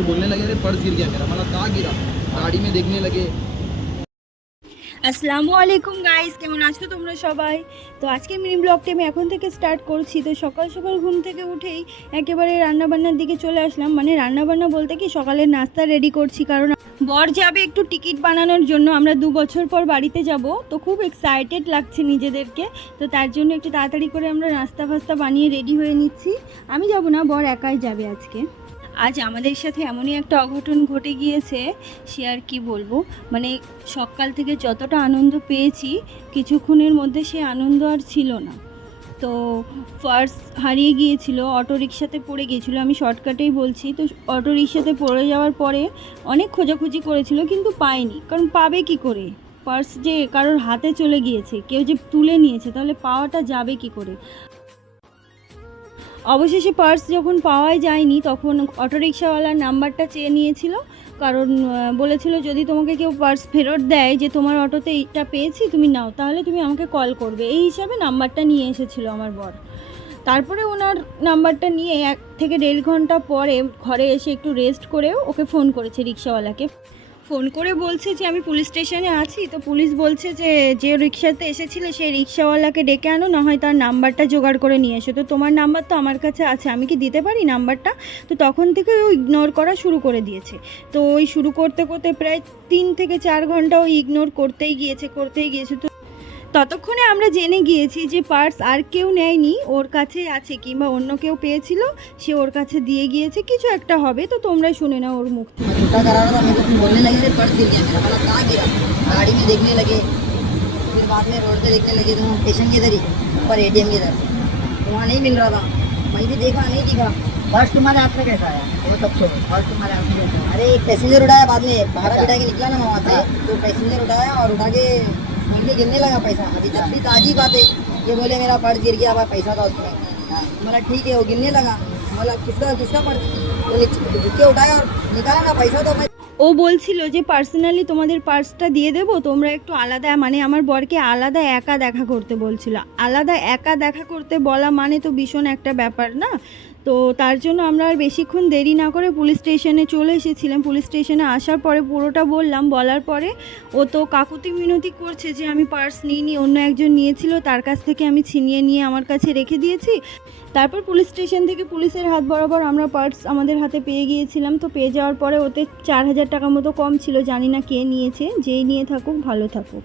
फिर बोलने लगे अरे पर्स गिर गया मेरा, मतलब कहाँ गिरा, गाड़ी में देखने लगे। আসসালামু আলাইকুম গাইস, কেমন আছো তোমরা সবাই? তো আজকে মিনি ব্লগটি আমি এখন থেকে স্টার্ট করছি। তো সকাল সকাল ঘুম থেকে উঠেই একেবারে রান্নাবান্নার দিকে চলে আসলাম। মানে রান্নাবান্না বলতে কি সকালের নাস্তা রেডি করছি, কারণ বর যাবে একটু টিকিট বানানোর জন্য। আমরা 2 বছর পর বাড়িতে যাব, তো খুব এক্সাইটেড লাগছে নিজেদেরকে। তো তার জন্য একটু তাড়াতাড়ি করে আমরা নাস্তা ফাস্তা বানিয়ে রেডি হয়ে নিচ্ছি। আমি যাব না, বর একাই যাবে আজকে। আজ আমাদের সাথে এমনই একটা অঘটন ঘটে গিয়েছে, সে আর কি বলবো। মানে সকাল থেকে যতটা আনন্দ পেয়েছি, কিছুক্ষণের মধ্যে সে আনন্দ আর ছিল না। তো পার্স হারিয়ে গিয়েছিল, অটো রিক্সাতে পড়ে গিয়েছিলো, আমি শর্টকাটেই বলছি। তো অটো রিক্সাতে পড়ে যাওয়ার পরে অনেক খোঁজাখুঁজি করেছিল, কিন্তু পায়নি। কারণ পাবে কি করে, পার্স যে কারোর হাতে চলে গিয়েছে, কেউ যে তুলে নিয়েছে, তাহলে পাওয়াটা যাবে কি করে। অবশেষে পার্স যখন পাওয়াই যায়নি, তখন অটোরিকশাওয়ালার নাম্বারটা চেয়ে নিয়েছিল। কারণ বলেছিল যদি তোমাকে কেউ পার্স ফেরত দেয় যে তোমার অটোতে এইটা পেয়েছি তুমি নাও, তাহলে তুমি আমাকে কল করবে। এই হিসাবে নাম্বারটা নিয়ে এসেছিল আমার বর। তারপরে ওনার নাম্বারটা নিয়ে 1 থেকে 1.5 ঘন্টা পরে ঘরে এসে একটু রেস্ট করেও ওকে ফোন করেছে, রিক্সাওয়ালাকে ফোন করে বলছে যে আমি পুলিশ স্টেশনে আছি। তো পুলিশ বলছে যে যে রিক্সাতে এসেছিলে সেই রিক্সাওয়ালাকে ডেকে আনো, না হয় তার নাম্বারটা জোগাড় করে নিয়ে এসো। তো তোমার নাম্বার তো আমার কাছে আছে, আমি কি দিতে পারি নাম্বারটা? তো তখন থেকে ও ইগনোর করা শুরু করে দিয়েছে। তো ওই শুরু করতে করতে প্রায় 3 থেকে 4 ঘন্টা ও ইগনোর করতেই গিয়েছে। তো ততক্ষণে আমরা জেনে গিয়েছি যে পার্স আর কেউ নেয়নি, ওর কাছে আছে, কিংবা অন্য কেউ পেয়েছিল, সে ওর কাছে দিয়ে গিয়েছে। কিছু একটা হবে, তো তোমরাই শুনে নাও ওর মুখ থেকে। छुट्टा करा रहा था, मेरे को बोलने लगे थे पर्स गिर गया मेरा, मतलब कहाँ गिरा, गाड़ी में देखने लगे, फिर बाद में रोड पे देखने लगे तो स्टेशन के इधर ही ऊपर एटीएम के इधर, तो वहाँ नहीं मिल रहा था। मैं भी देखा नहीं दिखा। पर्स तुम्हारे हाथ में कैसा आया? वो सब छोड़ो, पर्स तुम्हारे हाथ में कैसा? अरे एक पैसेंजर उठाया बाद में, भाड़ा बिठा के निकला ना वहाँ से, तो पैसेंजर उठाया और उठा के मुझे गिरने लगा पैसा। अभी जब भी ताजी बात है, ये बोले मेरा पर्स गिर गया, भाई पैसा था उसमें। बोला ठीक है, वो गिरने लगा। बोला किसका पर्स? झुके उठाया और निकाला ना पैसा, तो मैं ও বলছিল যে পার্সোনালি তোমাদের পার্সটা দিয়ে দেবো, তোমরা একটু আলাদা, মানে আমার বরকে আলাদা একা দেখা করতে বলছিল। আলাদা একা দেখা করতে বলা মানে তো ভীষণ একটা ব্যাপার না। তো তার জন্য আমরা আর বেশিক্ষণ দেরি না করে পুলিশ স্টেশনে চলে এসেছিলাম। পুলিশ স্টেশনে আসার পরে পুরোটা বললাম, বলার পরে ও তো কাকুতি মিনতি করছে যে আমি পার্স নিইনি, অন্য একজন নিয়েছিল, তার কাছ থেকে আমি ছিনিয়ে নিয়ে আমার কাছে রেখে দিয়েছি। তারপর পুলিশ স্টেশন থেকে পুলিশের হাত বরাবর আমরা পার্স আমাদের হাতে পেয়ে গিয়েছিলাম। তো পেয়ে যাওয়ার পরে ওতে 4000 টাকা মতো কম ছিল, জানি না কে নিয়েছে, যেই নিয়ে থাকুক ভালো থাকুক।